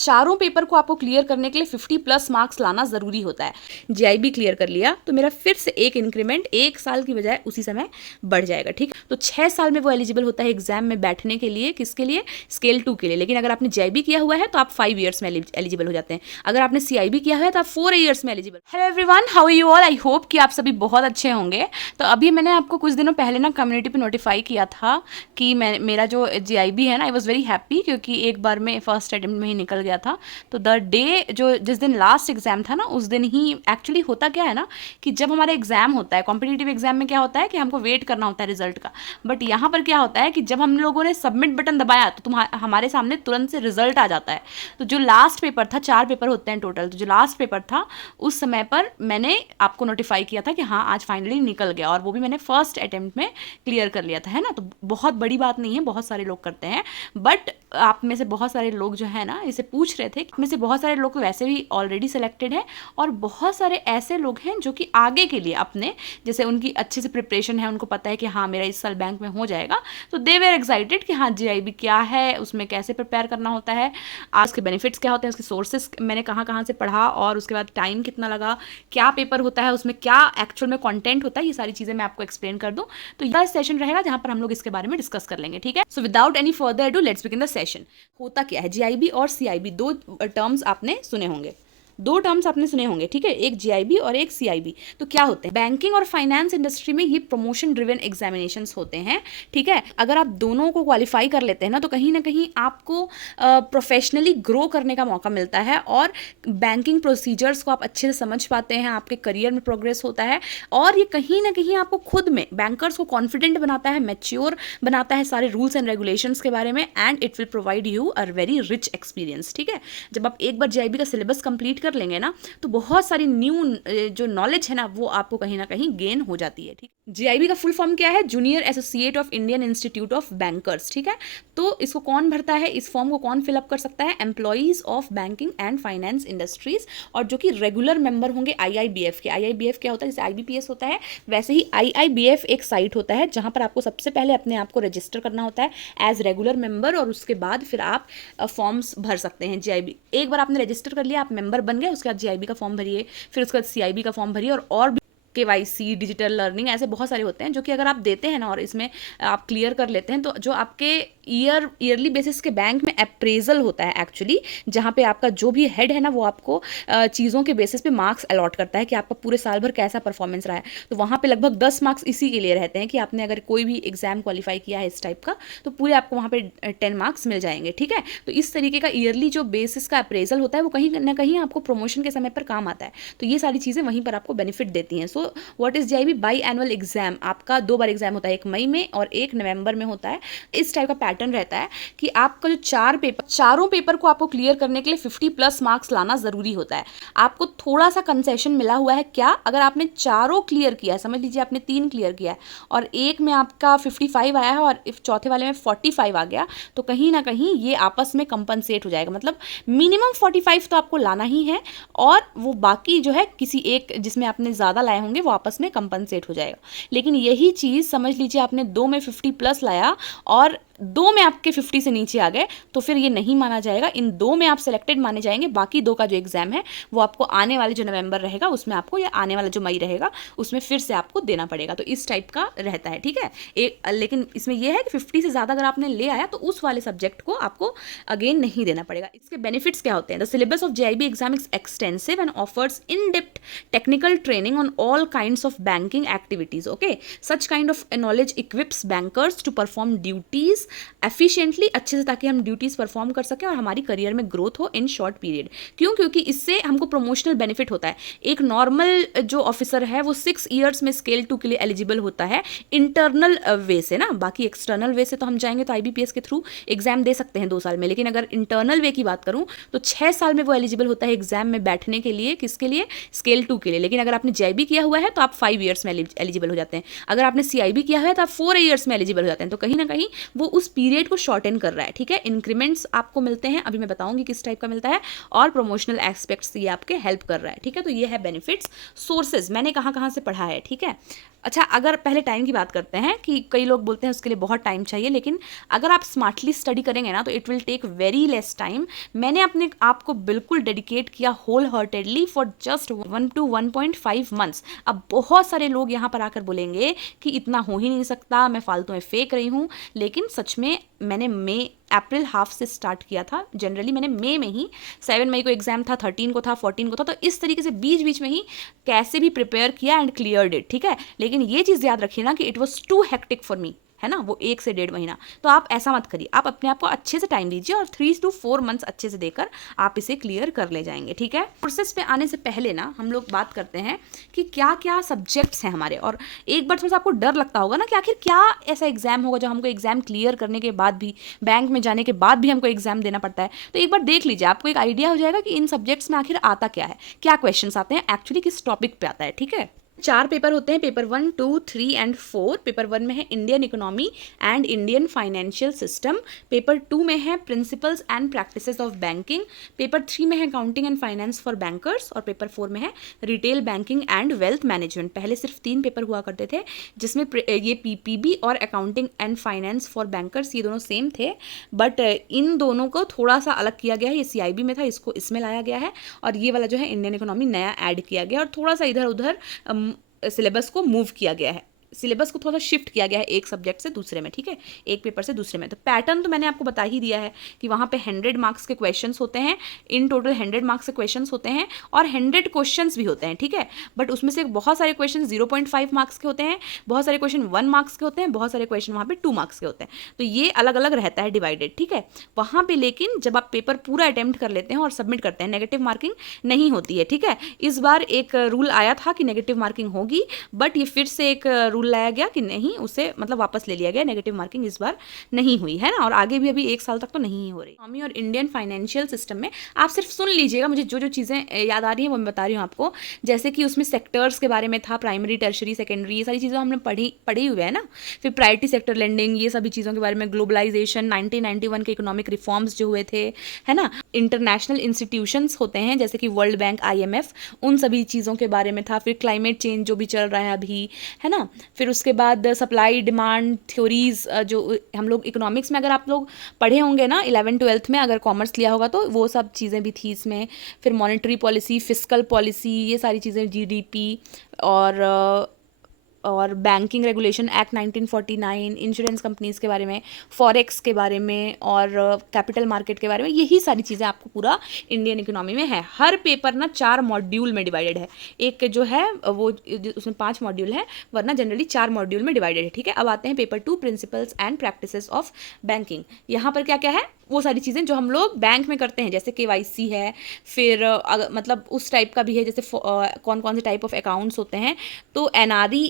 चारों पेपर को आपको क्लियर करने के लिए 50+ मार्क्स लाना ज़रूरी होता है। जीआईबी क्लियर कर लिया तो मेरा फिर से एक इंक्रीमेंट 1 साल की बजाय उसी समय बढ़ जाएगा, ठीक। तो 6 साल में वो एलिजिबल होता है एग्जाम में बैठने के लिए, किसके लिए, स्केल 2 के लिए। लेकिन अगर आपने जीआईबी किया हुआ है तो आप 5 ईयर्स में एलिजिबल हो जाते हैं। अगर आपने सीआईबी किया है तो आप 4 ईयर्स में eligible. Hello everyone, how are you all? I hope कि आप सभी बहुत अच्छे होंगे। तो अभी मैंने आपको कुछ दिनों पहले ना कम्युनिटी पे नोटिफाई किया था कि मेरा जो जीआईबी है ना, आई वॉज वेरी हैप्पी क्योंकि एक बार में फर्स्ट अटेम्प्ट में ही निकल गया था। तो द डे जो जिस दिन लास्ट एग्जाम था ना, उस दिन ही एक्चुअली होता क्या है ना कि जब हमारा एग्जाम होता है, कॉम्पिटिटिव एग्जाम में क्या होता है कि हमको वेट करना होता है रिजल्ट का। बट यहाँ पर क्या होता है कि जब हम लोगों ने सबमिट बटन दबाया तो हमारे सामने तुरंत से रिजल्ट आ जाता है। तो जो लास्ट पेपर था, 4 पेपर होते हैं टोटल, तो जो लास्ट पेपर था उस समय पर मैंने आपको नोटिफाई किया था कि हाँ आज फाइनली निकल गया, और वो भी मैंने फर्स्ट अटेम्प्ट में क्लियर कर लिया था, है ना। तो बहुत बड़ी बात नहीं है, बहुत सारे लोग करते हैं। बट आप में से बहुत सारे लोग जो है ना इसे पूछ रहे थे, में से बहुत सारे लोग तो वैसे भी ऑलरेडी सिलेक्टेड है, और बहुत सारे ऐसे लोग हैं जो कि आगे के लिए अपने, जैसे उनकी अच्छे से प्रिपरेशन है, उनको पता है कि हाँ मेरा इस साल बैंक में हो जाएगा, तो दे वेर एक्साइटेड कि हाँ जीआईबी क्या है, उसमें कैसे प्रिपेयर करना होता है, आज उसके बेनिफिट्स क्या होते हैं, उसके सोर्सेस मैंने कहाँ कहाँ से पढ़ा, और उसके बाद टाइम कितना लगा, क्या पेपर होता है, उसमें क्या एक्चुअल में कंटेंट होता है, ये सारी चीज़ें मैं आपको एक्सप्लेन कर दूँ। तो यह सेशन रहेगा जहाँ पर हम लोग इसके बारे में डिस्कस कर लेंगे, ठीक है। So without any further ado let's begin the session. होता क्या है, जीआईबी और सीआईबी दो टर्म्स आपने सुने होंगे, ठीक है, एक जीआईबी और एक सीआईबी। तो क्या होते हैं, बैंकिंग और फाइनेंस इंडस्ट्री में ये प्रमोशन ड्रिवन एग्जामिनेशंस होते हैं, ठीक है। अगर आप दोनों को क्वालिफाई कर लेते हैं ना, तो कहीं ना कहीं आपको प्रोफेशनली ग्रो करने का मौका मिलता है, और बैंकिंग प्रोसीजर्स को आप अच्छे से समझ पाते हैं, आपके करियर में प्रोग्रेस होता है, और ये कहीं ना कहीं आपको खुद में बैंकर्स को कॉन्फिडेंट बनाता है, मैच्योर बनाता है सारे रूल्स एंड रेगुलेशंस के बारे में, and it will provide you a very rich experience, ठीक है। जब आप एक बार जीआईबी का सिलेबस कंप्लीट कर लेंगे ना, तो बहुत सारी न्यू जो नॉलेज है ना वो आपको कहीं ना कहीं गेन हो जाती है, ठीक। जीआईबी का फुल फॉर्म क्या है, junior associate of Indian institute of bankers, ठीक है। तो इसको कौन भरता है, इस फॉर्म को कौन फिलअप कर सकता है, employees of banking and finance industries, और जो कि रेगुलर मेंबर होंगे आईआईबीएफ के। आईआईबीएफ क्या होता है, जैसे आईबीपीएस होता है वैसे ही आईआईबीएफ एक साइट होता है जहां पर आपको सबसे पहले अपने आप को रजिस्टर करना होता है एज रेगुलर मेंबर, और उसके बाद फिर आप फॉर्म्स भर सकते हैं जीआईबी। एक बार आपने रजिस्टर कर लिया, आप मेंबर बन गए, उसके बाद जीआईबी का फॉर्म भरिए, फिर उसके बाद सीआईबी का फॉर्म भरिए, और भी केवाईसी, डिजिटल लर्निंग, ऐसे बहुत सारे होते हैं जो कि अगर आप देते हैं ना और इसमें आप क्लियर कर लेते हैं, तो जो आपके ईयरली बेसिस के बैंक में अप्रेजल होता है एक्चुअली, जहाँ पे आपका जो भी हेड है ना वो आपको चीज़ों के बेसिस पे मार्क्स अलॉट करता है कि आपका पूरे साल भर कैसा परफॉर्मेंस रहा है। तो वहाँ पे लगभग 10 मार्क्स इसी के लिए रहते हैं कि आपने अगर कोई भी एग्जाम क्वालिफाई किया है इस टाइप का, तो पूरे आपको वहाँ पे 10 मार्क्स मिल जाएंगे, ठीक है। तो इस तरीके का ईयरली जो बेसिस का अप्रेजल होता है वो कहीं ना कहीं आपको प्रमोशन के समय पर काम आता है। तो ये सारी चीज़ें वहीं पर आपको बेनिफिट देती हैं। So what is GIB, by annual exam, आपका 2 बार एग्जाम होता है, एक मई में और एक नवंबर में होता है। इस टाइप का पैटर्न रहता है कि आपका जो चारों पेपर को आपको क्लियर करने के लिए 50+ मार्क्स लाना जरूरी होता है। आपको थोड़ा सा कंसेशन मिला हुआ है, क्या, अगर आपने चारों क्लियर किया है, समझ लीजिए आपने 3 क्लियर किया है और एक में आपका 55 आया है और चौथे वाले में 45 आ गया, तो कहीं ना कहीं ये आपस में कंपनसेट हो जाएगा। मतलब मिनिमम 45 तो आपको लाना ही है, और वो बाकी जो है किसी एक जिसमें आपने ज़्यादा लाए होंगे वो आपस में कंपनसेट हो जाएगा। लेकिन यही चीज़ समझ लीजिए आपने 2 में 50+ लाया और 2 में आपके 50 से नीचे आ गए, तो फिर ये नहीं माना जाएगा। इन 2 में आप सिलेक्टेड माने जाएंगे, बाकी 2 का जो एग्जाम है वो आपको आने वाले जो नवंबर रहेगा उसमें आपको, या आने वाला जो मई रहेगा उसमें फिर से आपको देना पड़ेगा। तो इस टाइप का रहता है, ठीक है। लेकिन इसमें यह है कि 50 से ज़्यादा अगर आपने ले आया तो उस वाले सब्जेक्ट को आपको अगेन नहीं देना पड़ेगा। इसके बेनिफिट्स क्या होते हैं, the syllabus of GIB exam is extensive and offers in depth technical training on all kinds of banking activities, okay. Such kind of knowledge equips bankers to perform duties efficiently, अच्छे से, ताकि हम duties perform कर सकें और हमारी career में growth हो इन शॉर्ट पीरियड। क्यों, क्योंकि इससे हमको प्रमोशनल बेनिफिट होता है। एक नॉर्मल जो ऑफिसर है वो 6 ईयर्स में स्केल 2 के लिए एलिजिबल होता है इंटरनल वे से ना, बाकी एक्सटर्नल वे से तो हम जाएंगे तो आईबीपीएस के थ्रू एग्जाम दे सकते हैं 2 साल में, लेकिन अगर इंटरनल वे की बात करूं तो 6 साल में वो एलिजिबल होता है एग्जाम में बैठने के लिए, किसके लिए, स्केल 2 के लिए। लेकिन अगर आपने जीआईबी किया हुआ है तो आप 5 ईयर्स में एलिजिबल हो जाते हैं। अगर आपने सीआईबी किया है तो आप 4 ईयर्स में एलिजिबल हो जाते हैं। तो कहीं ना कहीं वो उस पीरियड को शॉर्टन कर रहा है, ठीक है। इंक्रीमेंट्स आपको मिलते हैं, अभी मैं बताऊंगी किस टाइप का मिलता है, और प्रमोशनल एस्पेक्ट्स ये आपके हेल्प कर रहा है, ठीक है। तो ये है बेनिफिट्स। सोर्सेज मैंने कहाँ कहाँ से पढ़ा है, ठीक है। अच्छा, अगर पहले टाइम की बात करते हैं कि कई लोग बोलते हैं उसके लिए बहुत टाइम चाहिए, लेकिन अगर आप स्मार्टली स्टडी करेंगे ना तो it will take very less time. मैंने अपने आप को बिल्कुल डेडिकेट किया wholeheartedly for just 1 to 1.5 months. अब बहुत सारे लोग यहाँ पर आकर बोलेंगे कि इतना हो ही नहीं सकता, मैं फालतू में फेंक रही हूँ, लेकिन सच में मैंने अप्रैल हाफ से स्टार्ट किया था। जनरली मैंने मई में ही, 7 मई को एग्जाम था, 13 को था, 14 को था, तो इस तरीके से बीच बीच में ही कैसे भी प्रिपेयर किया एंड क्लियर्ड इट, ठीक है। लेकिन ये चीज़ याद रखिए ना कि it was too hectic for me, है ना, वो 1 से 1.5 महीना। तो आप ऐसा मत करिए, आप अपने आप को अच्छे से टाइम दीजिए और 3 to 4 मंथ्स अच्छे से देकर आप इसे क्लियर कर ले जाएंगे, ठीक है। कोर्सेज पे आने से पहले ना हम लोग बात करते हैं कि क्या क्या सब्जेक्ट्स हैं हमारे। और एक बार थोड़ा सा आपको डर लगता होगा ना कि आखिर क्या ऐसा एग्जाम होगा जो हमको एग्जाम क्लियर करने के बाद भी, बैंक में जाने के बाद भी हमको एग्जाम देना पड़ता है। तो एक बार देख लीजिए, आपको एक आइडिया हो जाएगा कि इन सब्जेक्ट्स में आखिर आता क्या है, क्या क्वेश्चन आते हैं, एक्चुअली किस टॉपिक पे आता है, ठीक है। 4 पेपर होते हैं, पेपर 1, 2, 3 एंड 4। पेपर 1 में है Indian economy and Indian financial system. Paper 2 में है principles and practices of banking. Paper 3 में है accounting and finance for bankers. और पेपर 4 में है retail banking and wealth management. पहले सिर्फ 3 पेपर हुआ करते थे, जिसमें ये पीपीबी और accounting and finance for bankers, ये दोनों सेम थे, बट इन दोनों को थोड़ा सा अलग किया गया है। ये सीआईबी में था, इसको इसमें लाया गया है, और ये वाला जो है इंडियन इकोनॉमी नया ऐड किया गया और थोड़ा सा इधर उधर सिलेबस को मूव किया गया है, सिलेबस को थोड़ा शिफ्ट किया गया है एक सब्जेक्ट से दूसरे में, ठीक है, एक पेपर से दूसरे में। तो पैटर्न तो मैंने आपको बता ही दिया है कि वहाँ पे 100 मार्क्स के क्वेश्चंस होते हैं, इन टोटल 100 मार्क्स के क्वेश्चंस होते हैं, और 100 क्वेश्चंस भी होते हैं, ठीक है। बट उसमें से बहुत सारे क्वेश्चन 0.5 मार्क्स के होते हैं, बहुत सारे क्वेश्चन 1 मार्क्स के होते हैं, बहुत सारे क्वेश्चन वहाँ पे 2 मार्क्स के होते हैं। तो ये अलग अलग रहता है, डिवाइडेड, ठीक है। वहाँ पे लेकिन जब आप पेपर पूरा अटेम्प्ट कर लेते हैं और सबमिट करते हैं, नेगेटिव मार्किंग नहीं होती है, ठीक है। इस बार एक रूल आया था कि नेगेटिव मार्किंग होगी, बट ये फिर से एक रूल लाया गया कि नहीं, उसे मतलब वापस ले लिया गया, नेगेटिव मार्किंग इस बार नहीं हुई है ना, और आगे भी अभी 1 साल तक तो नहीं हो रही। इकोनॉमी और इंडियन फाइनेंशियल सिस्टम में आप सिर्फ सुन लीजिएगा, मुझे जो जो चीज़ें याद आ रही हैं वो मैं बता रही हूँ आपको। जैसे कि उसमें सेक्टर्स के बारे में था, प्राइमरी, टर्शरी, सेकेंडरी, ये सारी चीज़ें हमने पढ़ी हुए है ना। फिर प्रायोरिटी सेक्टर लेंडिंग, ये सभी चीज़ों के बारे में, ग्लोबलाइजेशन, 1991 के इकोनॉमिक रिफॉर्म्स जो हुए थे, है ना, इंटरनेशनल इंस्टीट्यूशंस होते हैं जैसे कि वर्ल्ड बैंक, IMF, उन सभी चीज़ों के बारे में था। फिर क्लाइमेट चेंज जो भी चल रहा है अभी, है ना। फिर उसके बाद सप्लाई डिमांड थ्योरीज, जो हम लोग इकोनॉमिक्स में अगर आप लोग पढ़े होंगे ना 11th-12th में, अगर कॉमर्स लिया होगा तो वो सब चीज़ें भी थी इसमें। फिर मॉनेटरी पॉलिसी, फिस्कल पॉलिसी, ये सारी चीज़ें, GDP, और banking regulation act 1949, insurance companies के बारे में, फॉरेक्स के बारे में, और कैपिटल मार्केट के बारे में, यही सारी चीज़ें आपको पूरा इंडियन इकोनॉमी में है। हर पेपर ना 4 मॉड्यूल में डिवाइडेड है, एक जो है वो उसमें 5 मॉड्यूल है, वरना जनरली 4 मॉड्यूल में डिवाइडेड है, ठीक है। अब आते हैं paper 2, principles and practices of banking. यहाँ पर क्या क्या है, वो सारी चीज़ें जो हम लोग बैंक में करते हैं, जैसे KYC है, फिर मतलब उस टाइप का भी है, जैसे कौन कौन से टाइप ऑफ अकाउंट्स होते हैं, तो NRI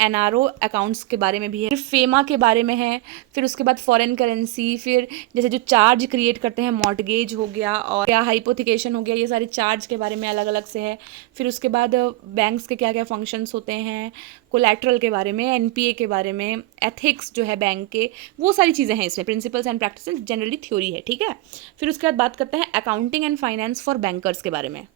NRO अकाउंट्स के बारे में भी है, फिर फेमा के बारे में है, फिर उसके बाद फॉरेन करेंसी, फिर जैसे जो चार्ज क्रिएट करते हैं, मॉर्टगेज हो गया और क्या हाइपोथिकेशन हो गया, ये सारे चार्ज के बारे में अलग अलग से है। फिर उसके बाद बैंक्स के क्या क्या फंक्शंस होते हैं, कोलैटरल के बारे में, NPA के बारे में, एथिक्स जो है बैंक के, वो सारी चीज़ें हैं इसमें। Principles and practices generally theory है, ठीक है। फिर उसके बाद बात करते हैं accounting and finance for bankers के बारे में।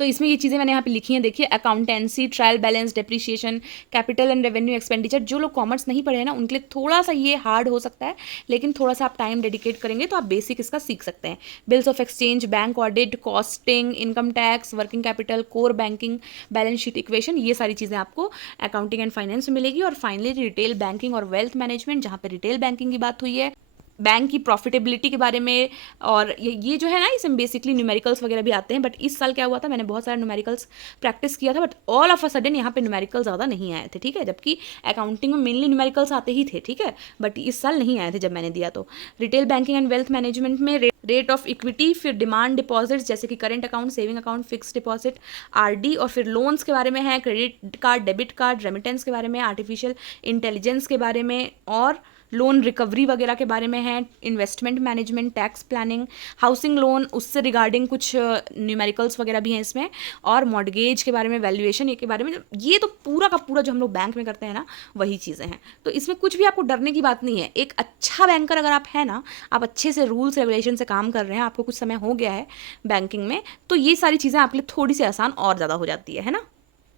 तो इसमें ये चीज़ें मैंने यहाँ पे लिखी हैं, देखिए, accountancy, trial balance, depreciation, capital and revenue expenditure. जो लोग कॉमर्स नहीं पढ़े हैं ना, उनके लिए थोड़ा सा ये हार्ड हो सकता है, लेकिन थोड़ा सा आप टाइम डेडिकेट करेंगे तो आप बेसिक इसका सीख सकते हैं। Bills of exchange, bank audit, costing, income tax, working capital, core banking, balance sheet equation, ये सारी चीज़ें आपको अकाउंटिंग एंड फाइनेंस में मिलेगी। और फाइनली रिटेल बैंकिंग और वेल्थ मैनेजमेंट, जहाँ पर रिटेल बैंकिंग की बात हुई है, बैंक की प्रॉफिटेबिलिटी के बारे में, और ये जो है ना, इसमें बेसिकली न्यूमेरिकल्स वगैरह भी आते हैं। बट इस साल क्या हुआ था, मैंने बहुत सारे न्यूमेरिकल्स प्रैक्टिस किया था, but all of a sudden यहाँ पे न्यूमेरिकल ज़्यादा नहीं आए थे, ठीक है, जबकि अकाउंटिंग में मेनली न्यूमेरिकल्स आते ही थे, ठीक है, बट इस साल नहीं आए थे जब मैंने दिया। तो retail banking and wealth management में रेट ऑफ इक्विटी, फिर डिमांड डिपॉजिट्स जैसे कि current account, saving account, fix deposit, RD, और फिर लोन्स के बारे में है, credit card, debit card, remittance के बारे में, आर्टिफिशियल इंटेलिजेंस के बारे में, और लोन रिकवरी वगैरह के बारे में है, investment management, tax planning, housing loan, उससे रिगार्डिंग कुछ न्यूमेरिकल्स वगैरह भी हैं इसमें, और मॉर्गेज के बारे में, वैल्यूएशन ये के बारे में, ये तो पूरा का पूरा जो हम लोग बैंक में करते हैं ना वही चीज़ें हैं। तो इसमें कुछ भी आपको डरने की बात नहीं है। एक अच्छा बैंकर अगर आप है ना, आप अच्छे से रूल्स रेगुलेशन से काम कर रहे हैं, आपको कुछ समय हो गया है बैंकिंग में, तो ये सारी चीज़ें आपके लिए थोड़ी सी आसान और ज़्यादा हो जाती है ना।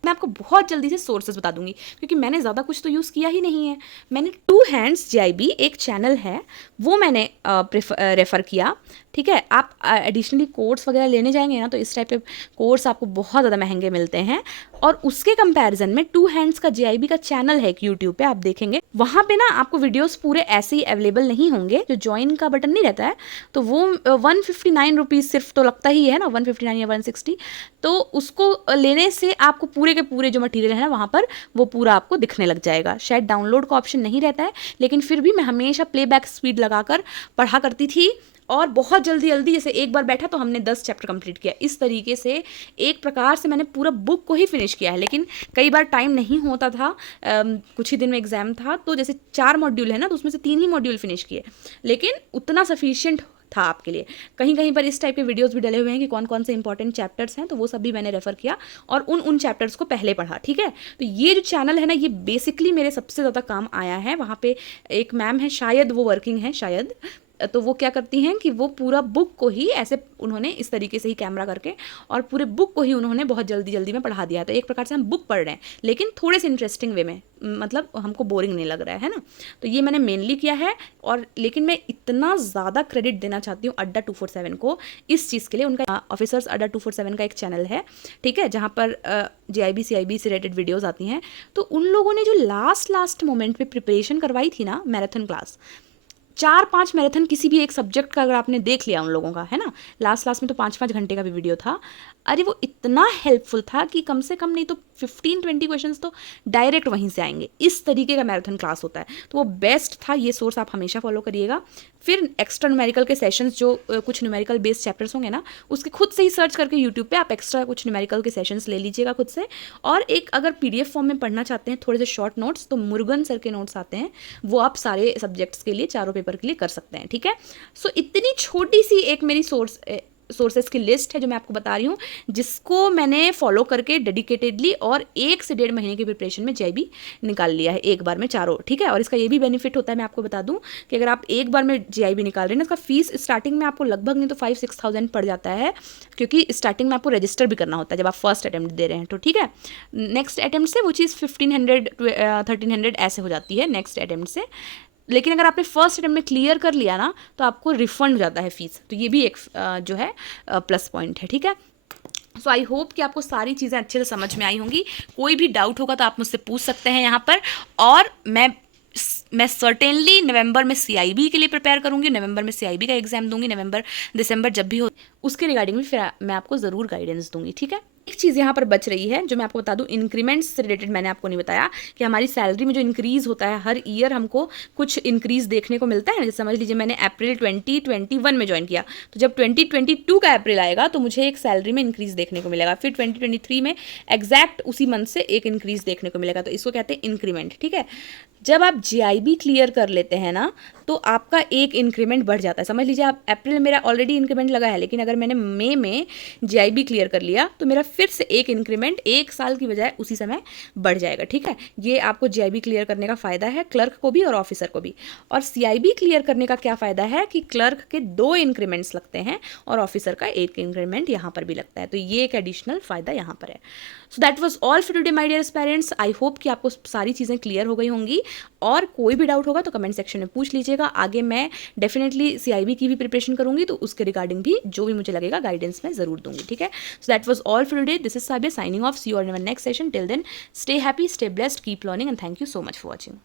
मैं आपको बहुत जल्दी से सोर्सेज बता दूंगी क्योंकि मैंने ज़्यादा कुछ तो यूज़ किया ही नहीं है। मैंने टू हैंड्स JIB एक चैनल है वो मैंने रेफ़र किया, ठीक है। आप एडिशनली कोर्स वगैरह लेने जाएंगे ना तो इस टाइप के कोर्स आपको बहुत ज़्यादा महंगे मिलते हैं, और उसके कंपैरिजन में टू हैंड्स का JIB का चैनल है एक यूट्यूब पे, आप देखेंगे वहाँ पे ना आपको वीडियोस पूरे ऐसे ही अवेलेबल नहीं होंगे, जो ज्वाइन का बटन नहीं रहता है तो वो 159 रुपीज़ सिर्फ तो लगता ही है ना, 159 या 160, तो उसको लेने से आपको पूरे के पूरे जो मटेरियल है ना वहाँ पर वो पूरा आपको दिखने लग जाएगा। शायद डाउनलोड का ऑप्शन नहीं रहता है, लेकिन फिर भी मैं हमेशा प्लेबैक स्पीड लगाकर पढ़ा करती थी, और बहुत जल्दी जल्दी, जैसे एक बार बैठा तो हमने 10 चैप्टर कंप्लीट किया, इस तरीके से एक प्रकार से मैंने पूरा बुक को ही फिनिश किया है। लेकिन कई बार टाइम नहीं होता था, कुछ ही दिन में एग्जाम था, तो जैसे 4 मॉड्यूल है ना तो उसमें से 3 ही मॉड्यूल फिनिश किए, लेकिन उतना सफिशिएंट था आपके लिए। कहीं कहीं पर इस टाइप के वीडियोस भी डले हुए हैं कि कौन कौन से इंपॉर्टेंट चैप्टर्स हैं, तो वो सब भी मैंने रेफर किया और उन चैप्टर्स को पहले पढ़ा, ठीक है। तो ये जो चैनल है ना, ये बेसिकली मेरे सबसे ज़्यादा काम आया है। वहाँ पे एक मैम है, शायद वो वर्किंग है शायद, तो वो क्या करती हैं कि वो पूरा बुक को ही ऐसे उन्होंने इस तरीके से ही कैमरा करके और पूरे बुक को ही उन्होंने बहुत जल्दी जल्दी में पढ़ा दिया। तो एक प्रकार से हम बुक पढ़ रहे हैं लेकिन थोड़े से इंटरेस्टिंग वे में, मतलब हमको बोरिंग नहीं लग रहा है ना। तो ये मैंने मेनली किया है, और लेकिन मैं इतना ज़्यादा क्रेडिट देना चाहती हूँ अड्डा 247 को इस चीज़ के लिए। उनका ऑफिसर्स अड्डा 247 का एक चैनल है, ठीक है, जहाँ पर JIB CIB से रिलेटेड वीडियोज़ आती हैं। तो उन लोगों ने जो लास्ट मोमेंट पे प्रिपरेशन करवाई थी ना, मैराथन क्लास, 4-5 मैराथन किसी भी एक सब्जेक्ट का अगर आपने देख लिया उन लोगों का, है ना, लास्ट में तो 5-5 घंटे का भी वीडियो था। अरे वो इतना हेल्पफुल था कि कम से कम नहीं तो 15-20 क्वेश्चंस तो डायरेक्ट वहीं से आएंगे। इस तरीके का मैराथन क्लास होता है, तो वो बेस्ट था। ये सोर्स आप हमेशा फॉलो करिएगा। फिर एक्स्ट्रा न्यूमेरिकल के सेशंस, जो कुछ न्यूमेरिकल बेस्ड चैप्टर्स होंगे ना, उसके खुद से ही सर्च करके यूट्यूब पे आप एक्स्ट्रा कुछ न्यूमेरिकल के सेशंस ले लीजिएगा खुद से। और एक अगर PDF फॉर्म में पढ़ना चाहते हैं थोड़े से शॉर्ट नोट्स, तो मुरुगन सर के नोट्स आते हैं, वो आप सारे सब्जेक्ट्स के लिए, चारों पेपर के लिए कर सकते हैं, ठीक है। सो इतनी छोटी सी एक मेरी सोर्सेस की लिस्ट है जो मैं आपको बता रही हूँ, जिसको मैंने फॉलो करके डेडिकेटेडली और 1 से 1.5 महीने की प्रिपरेशन में JIB निकाल लिया है एक बार में चारों, ठीक है। और इसका ये भी बेनिफिट होता है, मैं आपको बता दूं कि अगर आप एक बार में JIB निकाल रहे हैं ना, इसका फीस स्टार्टिंग में आपको लगभग नहीं तो 5-6 थाउजेंड पड़ जाता है, क्योंकि स्टार्टिंग में आपको रजिस्टर भी करना होता है जब आप फर्स्ट अटैम्प्ट दे रहे हैं, तो ठीक है। नेक्स्ट अटैम्प्ट से वो चीज़ 1500-1300 ऐसे हो जाती है नेक्स्ट अटैम्प्ट से। लेकिन अगर आपने फर्स्ट अटेम्प्ट में क्लियर कर लिया ना तो आपको रिफंड हो जाता है फीस, तो ये भी एक जो है प्लस पॉइंट है, ठीक है। सो आई होप कि आपको सारी चीज़ें अच्छे से समझ में आई होंगी। कोई भी डाउट होगा तो आप मुझसे पूछ सकते हैं यहाँ पर, और मैं सर्टेनली नवंबर में CIB के लिए प्रिपेयर करूँगी, नवंबर में CIB का एग्जाम दूंगी, नवंबर दिसंबर जब भी हो उसके रिगार्डिंग भी फिर मैं आपको ज़रूर गाइडेंस दूंगी, ठीक है। एक चीज़ यहाँ पर बच रही है जो मैं आपको बता दूं, इंक्रीमेंट्स से रिलेटेड मैंने आपको नहीं बताया कि हमारी सैलरी में जो इंक्रीज़ होता है हर ईयर हमको कुछ इंक्रीज़ देखने को मिलता है। जैसे समझ लीजिए मैंने अप्रैल 2021 में ज्वाइन किया, तो जब 2022 का अप्रैल आएगा तो मुझे एक सैलरी में इंक्रीज़ देखने को मिलेगा, फिर 2023 में एग्जैक्ट उसी मंथ से एक इंक्रीज़ देखने को मिलेगा, तो इसको कहते हैं इंक्रीमेंट, ठीक है। जब आप JIB क्लियर कर लेते हैं ना तो आपका एक इंक्रीमेंट बढ़ जाता है। समझ लीजिए आप अप्रैल में मेरा ऑलरेडी इंक्रीमेंट लगा है, लेकिन अगर मैंने मई में JIB क्लियर कर लिया तो मेरा फिर से एक इंक्रीमेंट 1 साल की बजाय उसी समय बढ़ जाएगा, ठीक है। ये आपको JIB क्लियर करने का फ़ायदा है, क्लर्क को भी और ऑफिसर को भी। और CIB क्लियर करने का क्या फ़ायदा है कि क्लर्क के 2 इंक्रीमेंट्स लगते हैं और ऑफिसर का 1 इंक्रीमेंट यहाँ पर भी लगता है, तो ये एक एडिशनल फ़ायदा यहाँ पर है। So that was all for today my dear parents. I hope कि आपको सारी चीज़ें क्लियर हो गई होंगी, और कोई भी डाउट होगा तो कमेंट सेक्शन में पूछ लीजिएगा। आगे मैं डेफिनेटली CIB की भी प्रिपरेशन करूंगी, तो उसके रिगार्डिंग भी जो भी मुझे लगेगा गाइडेंस मैं ज़रूर दूंगी, ठीक है। So that was all for today. This is Sabiya signing off. See you all in our next session. Till then, stay happy, stay blessed, keep learning, and thank you so much for watching.